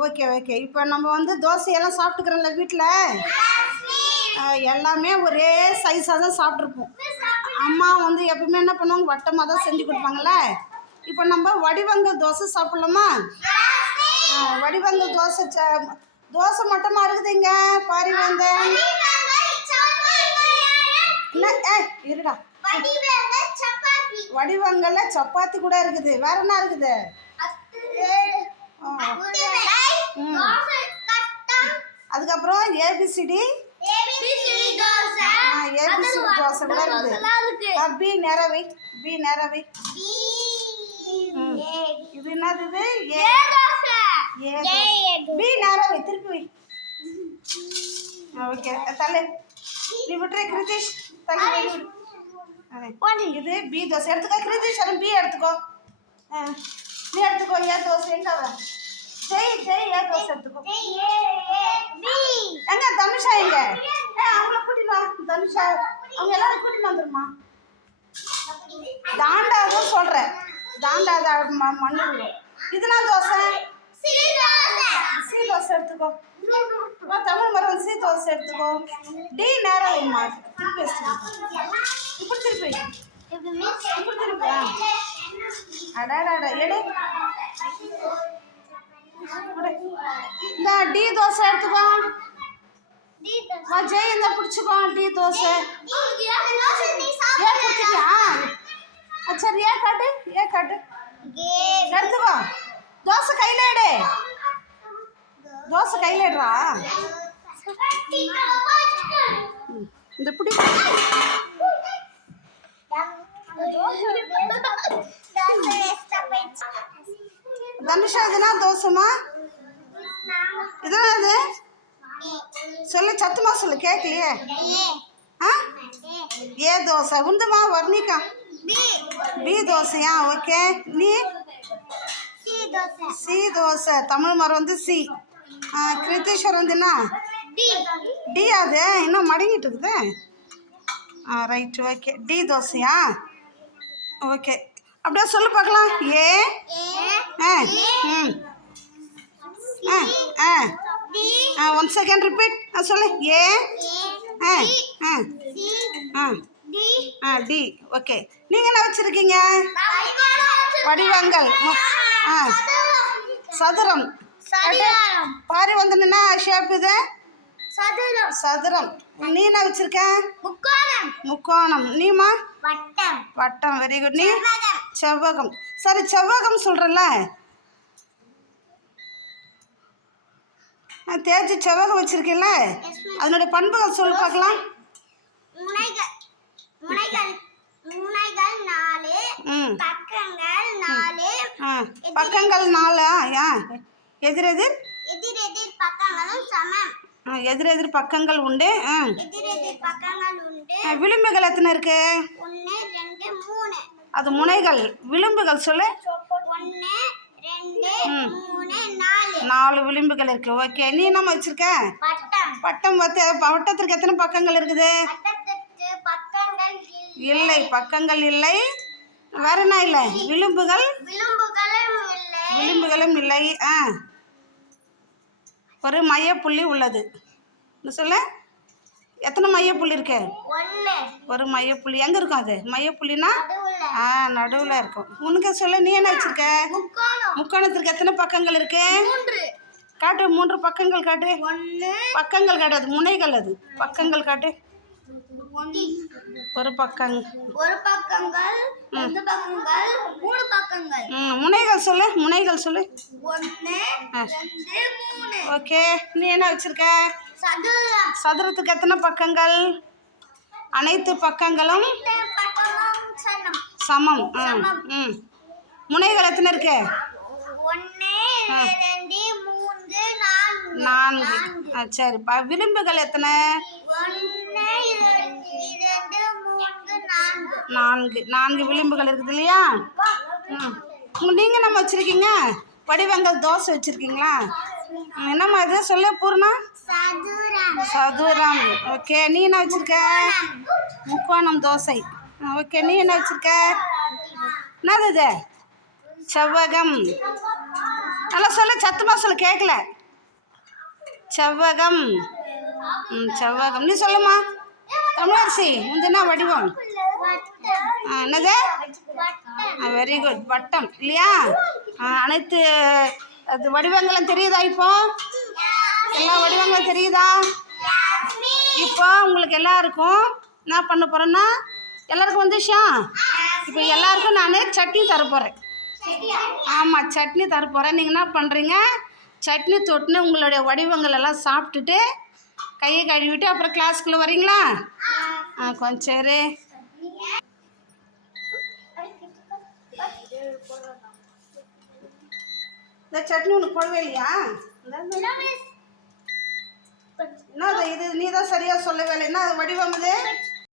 Okay okay. இப்போ நம்ம வந்து தோசையெல்லாம் சாப்பிட்டுக்கிறோம்ல வீட்டில், எல்லாமே ஒரே சைஸாக தான் சாப்பிட்ருப்போம். அம்மா வந்து எப்பவுமே என்ன பண்ணுவாங்க, வட்டமாக தான் செஞ்சு கொடுப்பாங்கள்ல. இப்போ நம்ம வடிவங்கள் தோசை சாப்பிட்லாமா? வடிவங்கள் தோசை தோசை மட்டுமா இருக்குதுங்க? பாரி வந்தேன் என்ன இருடா. வடிவங்கள்ல சப்பாத்தி கூட இருக்குது. வேற என்ன இருக்குது? அதுக்கப்புறம் ஏபிசிடி தோசை கூட இருக்குது. பி நேரவை இது என்னது? பி நேரவை திருப்பி. ஓகே தலை நீ விட்டுரு கிருதீஷ். இது பி தோசை எடுத்துக்கோ கிருதீஷ். பி எடுத்துக்கோ. நீ எடுத்துக்கோ. ஏ தோசை எங்க? ஜெய் ஏ தோசை எடுத்துக்கோ. எங்க தனுஷா எங்க? அவங்கள கூட்டிட்டு வா. தனுஷா அவங்க எல்லாரும் கூட்டிட்டு வந்துருமா. தாண்டாவும் சொல்றேன். தாண்டா மண்ணு விடும். இதெல்லாம் தோசை சி தோசை எடுத்துக்கோ. தமிழ் மரம் சி தோசை எடுத்துக்கோ. டி நேரம் வைமா. திருப்பி இப்படி திருப்பி அடாடா எடு. இந்த டி தோசை எடுத்துக்கோ. ஜெய் இந்த பிடிச்சிக்கோ. டி தோசை ஏ கொடுத்துட்டியா? சரி ஏ காட்டு எடுத்துக்கோ. தோசை கையில் எடு. தோசை கையில் எடுறா. இந்த பிடி தனுஷா இதுனா தோசைமா? இதெல்லாம் அது சொல்லு சத்துமா சொல்லு. கேட்கலையே. ஏ தோசை உண்டுமா? வர்ணிக்கா பி தோசையா? ஓகே. நீ சி தோசை. தமிழ் மரம் வந்து சி. கிருத்தீஸ்வர் வந்துன்னா டி. அது இன்னும் மடங்கிட்டு இருக்குது. Right okay. டி தோசையா? ஓகே அப்படியே சொல்லு பார்க்கலாம். ஏ ஒன் செகண்ட் ரிப்பீட் சொல்லு. ஏ டி. ஓகே. நீங்கள் என்ன வச்சுருக்கீங்க? வடிவங்கள் சதுரம். பாரி வந்துன்னா ஷேப் இது சதுரம். நீ என்ன வச்சிருக்க? முக்கோணம். நீமா? வட்டம். Very good. நீ? செவ்வகம். சரி செவ்வகம் சொல்றல. தேஜி செவ்வகம் வச்சிருக்கீல்ல, அதனுடைய பண்புகள் சொல்லு பார்க்கலாம். பக்கங்கள் 4. எதிரெதிர் எதிரெதிர் பக்கங்கள் உண்டு. விளிம்புகள் எத்தனை இருக்கு? அது முனைகள். விளிம்புகள் சொல்லு. 4 விளிம்புகள் இருக்கு. ஓகே. நீ என்ன வச்சிருக்க? பட்டம். வட்டத்திற்கு எத்தனை பக்கங்கள் இருக்குது? இல்லை, பக்கங்கள் இல்லை. வேற என்ன இல்லை? விளிம்புகளும் இல்லை. ஒரு மையப்புள்ளி உள்ளது. சொல்ல எத்தனை மையப்புள்ளி இருக்கு? ஒரு மையப்புள்ளி. எங்கே இருக்கும் அது? மையப்புள்ளினா நடுவில் இருக்கும். உனக்கு சொல்ல. நீ என்ன வச்சிருக்க? முக்கோணத்திற்கு எத்தனை பக்கங்கள் இருக்கு? காட்டு. 3 பக்கங்கள் காட்டு. பக்கங்கள் காட்டு. அது முனைகள். அது பக்கங்கள் காட்டு. ஒரு பக்கங்கள். முனைகள் சொல்லு. முனைகள் சொல்லு. ஓகே. நீ என்ன வச்சிருக்க? சதுரத்துக்கு எத்தனை பக்கங்கள்? அனைத்து பக்கங்களும் சமம். முனைகள் எத்தனை இருக்கு? 4. சரி. விளிம்புகள் எத்தனை? 4 விளிம்புகள் இருக்குது இல்லையா? நீங்கள் நம்ம வச்சுருக்கீங்க வடிவங்கள் தோசை வச்சுருக்கீங்களா? என்னம்மா இது சொல்ல பூர்ணா? சதுரம். ஓகே. நீ என்ன வச்சுருக்க? முக்கோணம் தோசை. ஓகே. நீ என்ன வச்சுருக்க? என்னது இது? செவ்வகம். நல்லா சொல்லு, சத்தமாக சொல்லு, கேட்கல. செவ்வகம். செவ்வகம். நீ சொல்லுமா தமிழரசி, முந்தினா வடிவம். என்னது? Very good. வட்டம் இல்லையா? அனைத்து அது வடிவங்களும் தெரியுதா? இப்போ எல்லா வடிவங்களும் தெரியுதா? இப்போ உங்களுக்கு எல்லாருக்கும் என்ன பண்ண போகிறேன்னா, எல்லாருக்கும் வந்துச்சா? இப்போ எல்லாருக்கும் நான் சட்னி தரப்போகிறேன். ஆமாம், சட்னி தரப்போகிறேன். நீங்கள் என்ன பண்ணுறீங்க? சட்னி தொட்டுன்னு உங்களுடைய வடிவங்கள் எல்லாம் சாப்பிட்டுட்டு கையை கழுவிட்டு அப்புறம் கிளாஸ்க்குள்ளே வரீங்களா? கொஞ்சம் சரி. இந்த சட்னி உனக்கு போடவே இல்லையா? என்ன இது? நீ தான் சரியாக சொல்லவே இல்லை. என்ன வடிவம் இது?